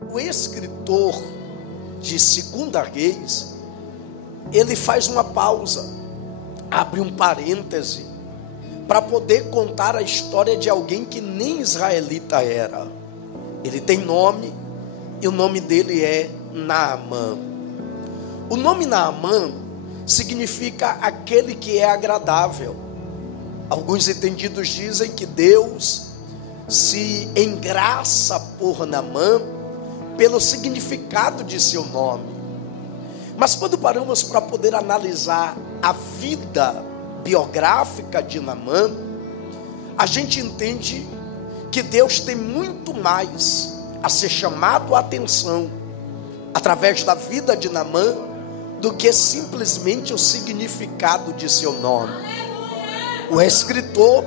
O escritor de 2 Reis, ele faz uma pausa, abre um parêntese, para poder contar a história de alguém que nem israelita era. Ele tem nome, e o nome dele é Naamã. O nome Naamã significa aquele que é agradável. Alguns entendidos dizem que Deus se engraça por Naamã pelo significado de seu nome. Mas quando paramos para poder analisar a vida biográfica de Naamã, a gente entende que Deus tem muito mais a ser chamado a atenção através da vida de Naamã do que simplesmente o significado de seu nome. O escritor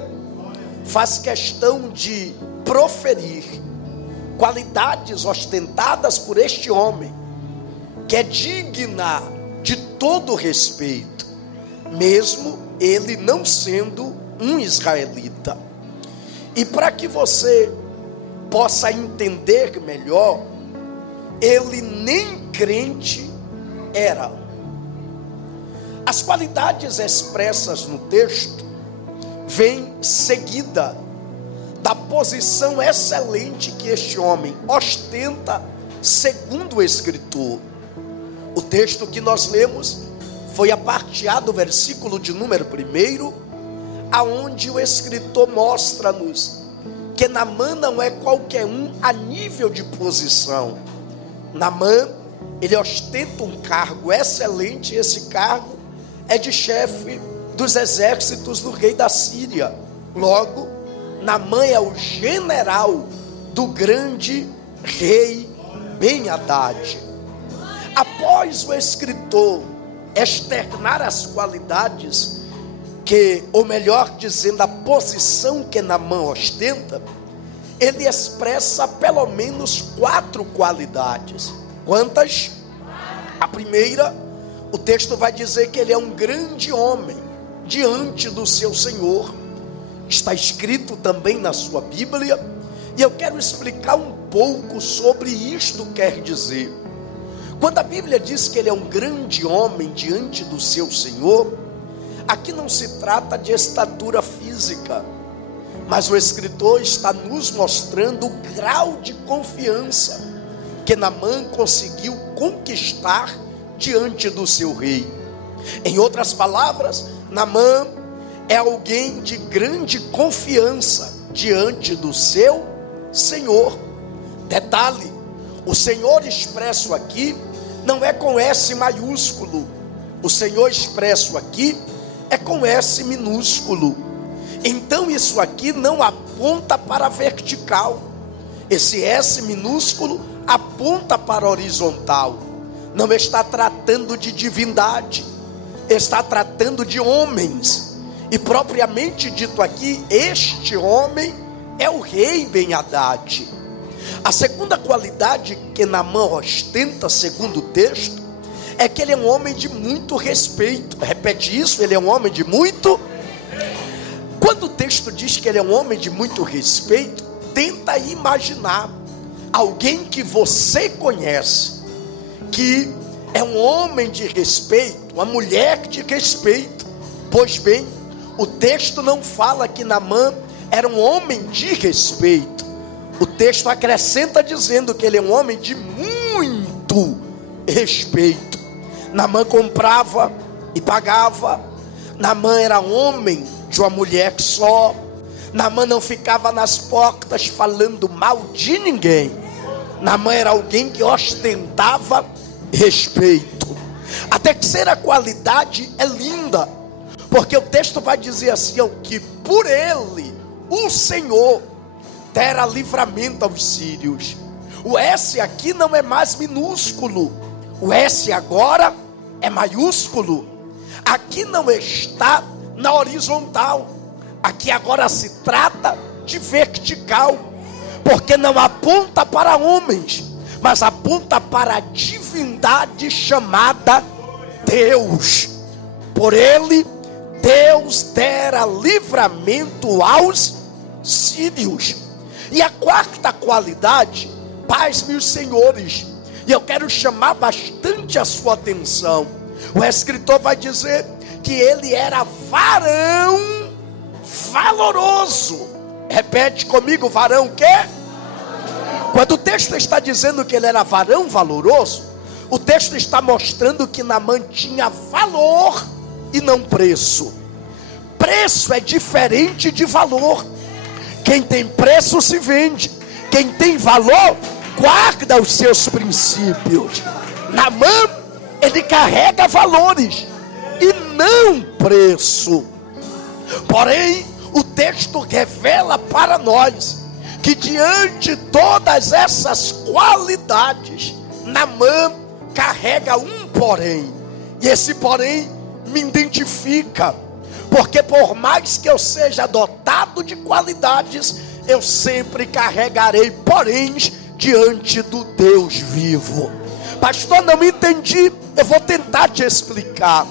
faz questão de proferir qualidades ostentadas por este homem, que é digna de todo respeito, mesmo ele não sendo um israelita. E para que você possa entender melhor, ele nem crente era. As qualidades expressas no texto vêm seguida da posição excelente que este homem ostenta segundo o escritor. O texto que nós lemos foi a partir do versículo de número 1, aonde o escritor mostra-nos que Naamã não é qualquer um a nível de posição. Naamã, ele ostenta um cargo excelente, e esse cargo é de chefe dos exércitos do rei da Síria. Logo, Naamã é o general do grande rei Ben-Hadad. Após o escritor externar as qualidades que, ou melhor dizendo, a posição que Naamã ostenta, ele expressa pelo menos 4 qualidades. Quantas? A primeira, o texto vai dizer que ele é um grande homem diante do seu Senhor. Está escrito também na sua Bíblia, e eu quero explicar um pouco sobre isto quer dizer. Quando a Bíblia diz que ele é um grande homem diante do seu Senhor, aqui não se trata de estatura física, mas o escritor está nos mostrando o grau de confiança que Naamã conseguiu conquistar diante do seu rei. Em outras palavras, Naamã é alguém de grande confiança diante do seu Senhor. Detalhe, o Senhor expresso aqui não é com S maiúsculo, o Senhor expresso aqui é com S minúsculo. Então isso aqui não aponta para a vertical, esse S minúsculo aponta para a horizontal. Não está tratando de divindade, está tratando de homens. E propriamente dito aqui, este homem é o rei Ben-Hadad. A segunda qualidade que Naamã ostenta, segundo o texto, é que ele é um homem de muito respeito. Repete isso, ele é um homem de muito. Quando o texto diz que ele é um homem de muito respeito, tenta imaginar alguém que você conhece, que é um homem de respeito, uma mulher de respeito. Pois bem, o texto não fala que Naamã era um homem de respeito. O texto acrescenta dizendo que ele é um homem de muito respeito. Naamã comprava e pagava. Naamã era homem de uma mulher só. Naamã não ficava nas portas falando mal de ninguém. Naamã era alguém que ostentava respeito. A terceira qualidade é linda, porque o texto vai dizer assim, que por ele o Senhor dera livramento aos sírios. O S aqui não é mais minúsculo, o S agora é maiúsculo. Aqui não está na horizontal, aqui agora se trata de vertical, porque não aponta para homens, mas aponta para a divindade chamada Deus. Por ele Deus dera livramento aos sírios. E a quarta qualidade Paz, meus senhores, e eu quero chamar bastante a sua atenção. O escritor vai dizer que ele era varão valoroso. Repete comigo, varão o quê? Quando o texto está dizendo que ele era varão valoroso, o texto está mostrando que Naamã tinha valor e não preço. Preço é diferente de valor. Quem tem preço se vende. Quem tem valor guarda os seus princípios. Naamã, ele carrega valores e não preço. Porém, o texto revela para nós que diante de todas essas qualidades, Naamã carrega um porém. E esse porém me identifica, porque por mais que eu seja dotado de qualidades, eu sempre carregarei poréns diante do Deus vivo. Pastor, não entendi. Eu vou tentar te explicar.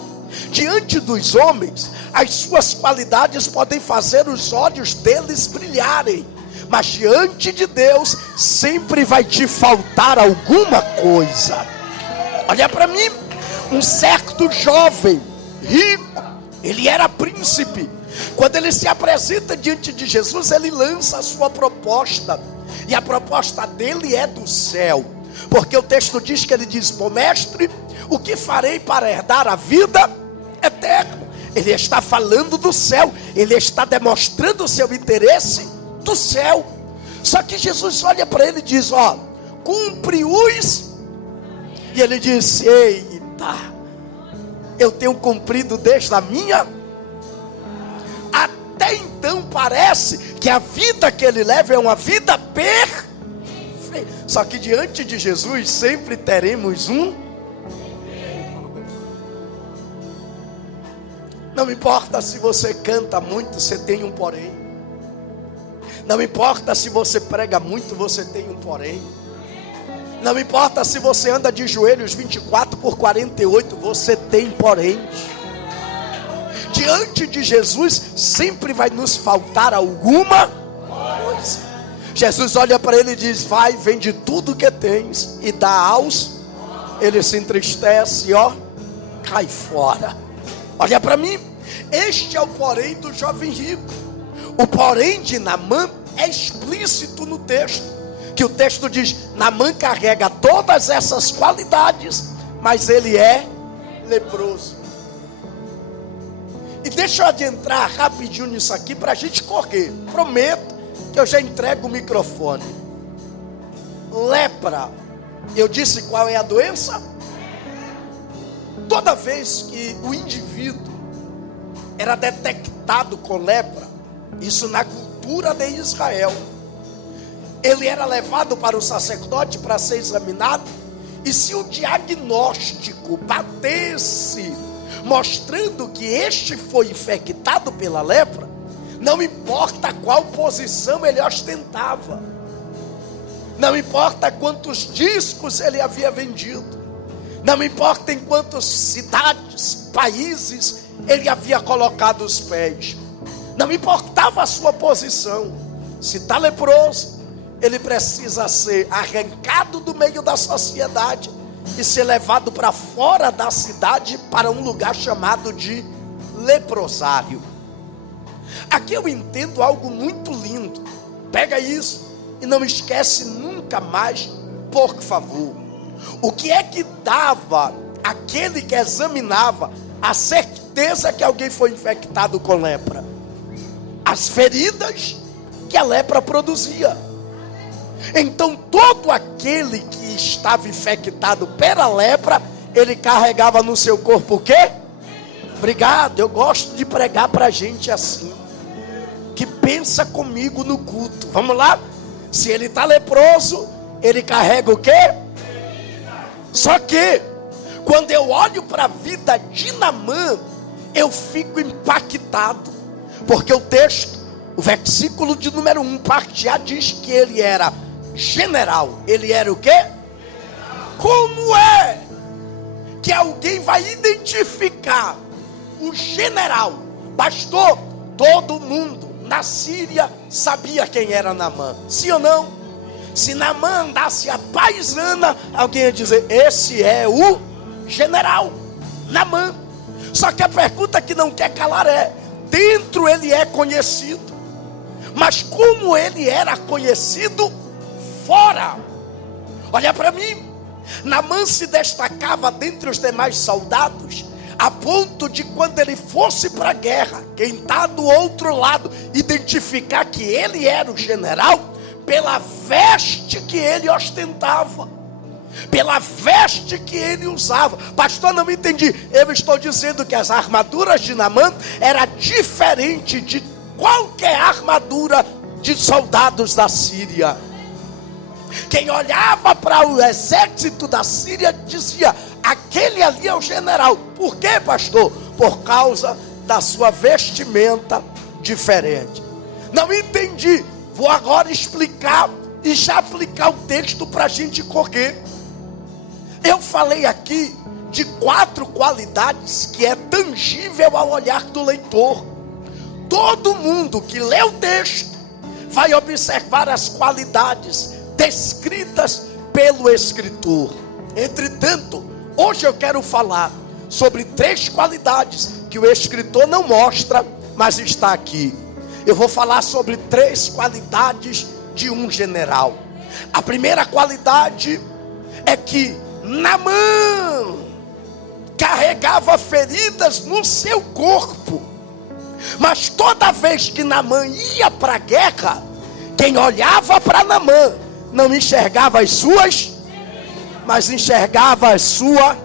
Diante dos homens, as suas qualidades podem fazer os olhos deles brilharem, mas diante de Deus sempre vai te faltar alguma coisa. Olha para mim, um certo jovem rico, ele era príncipe. Quando ele se apresenta diante de Jesus, ele lança a sua proposta, e a proposta dele é do céu, porque o texto diz que ele diz: bom mestre, o que farei para herdar a vida eterna? Ele está falando do céu, ele está demonstrando o seu interesse do céu. Só que Jesus olha para ele e diz: ó, cumpre-os. E ele diz: eita, eu tenho cumprido desde a minha. Até então parece que a vida que ele leva é uma vida perfeita. Só que diante de Jesus sempre teremos um. Não importa se você canta muito, você tem um porém. Não importa se você prega muito, você tem um porém. Não importa se você anda de joelhos 24/48, você tem porém. Diante de Jesus sempre vai nos faltar alguma coisa. Jesus olha para ele e diz: vai, vende tudo que tens e dá aos. Ele se entristece, ó, cai fora. Olha para mim, este é o porém do jovem rico. O porém de Naamã é explícito no texto, que o texto diz: Naamã carrega todas essas qualidades, mas ele é leproso. E deixa eu adentrar rapidinho nisso aqui para a gente correr. Prometo que eu já entrego o microfone. Lepra, eu disse qual é a doença? Toda vez que o indivíduo era detectado com lepra, isso na cultura de Israel, ele era levado para o sacerdote para ser examinado, e se o diagnóstico batesse mostrando que este foi infectado pela lepra, não importa qual posição ele ostentava, não importa quantos discos ele havia vendido, não importa em quantas cidades, países ele havia colocado os pés, não importava a sua posição. Se está leproso, ele precisa ser arrancado do meio da sociedade e ser levado para fora da cidade, para um lugar chamado de leprosário. Aqui eu entendo algo muito lindo. Pega isso e não esquece nunca mais, por favor. O que é que dava aquele que examinava a certeza que alguém foi infectado com lepra? As feridas que a lepra produzia. Então todo aquele que estava infectado pela lepra, ele carregava no seu corpo o quê? Obrigado, eu gosto de pregar para gente assim, que pensa comigo no culto. Vamos lá? Se ele está leproso, ele carrega o quê? Só que quando eu olho para a vida de Naamã, eu fico impactado, porque o texto, o versículo de número 1, parte A, diz que ele era general. Ele era o quê? Como é que alguém vai identificar o general? Pastor, todo mundo na Síria sabia quem era Naamã, sim ou não? Se Naamã andasse a paisana, alguém ia dizer: esse é o general Naamã. Só que a pergunta que não quer calar é: dentro ele é conhecido, mas como ele era conhecido fora? Olha para mim, Naamã se destacava dentre os demais soldados, a ponto de quando ele fosse para a guerra, quem está do outro lado identificar que ele era o general, pela veste que ele ostentava, pela veste que ele usava. Pastor, não me entendi. Eu estou dizendo que as armaduras de Naamã era diferente de qualquer armadura de soldados da Síria. Quem olhava para o exército da Síria dizia: aquele ali é o general. Por quê, pastor? Por causa da sua vestimenta diferente. Não entendi. Vou agora explicar e já aplicar o texto para a gente correr. Eu falei aqui de 4 qualidades que é tangível ao olhar do leitor. Todo mundo que lê o texto vai observar as qualidades descritas pelo escritor. Entretanto, hoje eu quero falar sobre 3 qualidades que o escritor não mostra, mas está aqui. Eu vou falar sobre 3 qualidades de um general. A primeira qualidade é que Naamã carregava feridas no seu corpo, mas toda vez que Naamã ia para a guerra, quem olhava para Naamã não enxergava as suas, mas enxergava a sua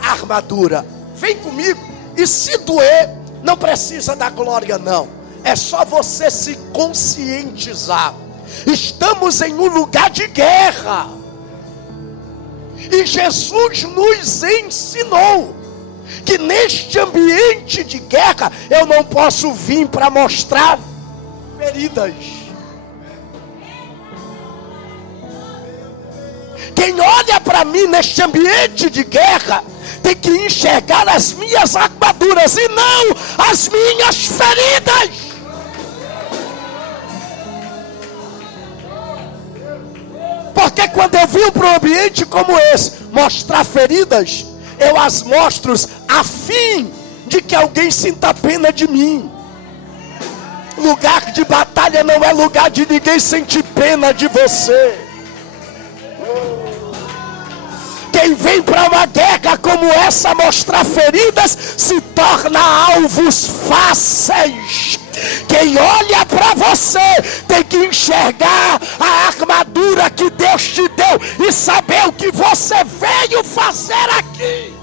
armadura. Vem comigo, e se doer, não precisa dar glória não, é só você se conscientizar. Estamos em um lugar de guerra, e Jesus nos ensinou que neste ambiente de guerra eu não posso vir para mostrar feridas. Quem olha para mim neste ambiente de guerra tem que enxergar as minhas armaduras e não as minhas feridas. Porque quando eu vim para um ambiente como esse mostrar feridas, eu as mostro a fim de que alguém sinta pena de mim. Lugar de batalha não é lugar de ninguém sentir pena de você. Quem vem para uma guerra como essa mostrar feridas se torna alvos fáceis. Quem olha para você tem que enxergar a armadura que Deus te deu e saber o que você veio fazer aqui.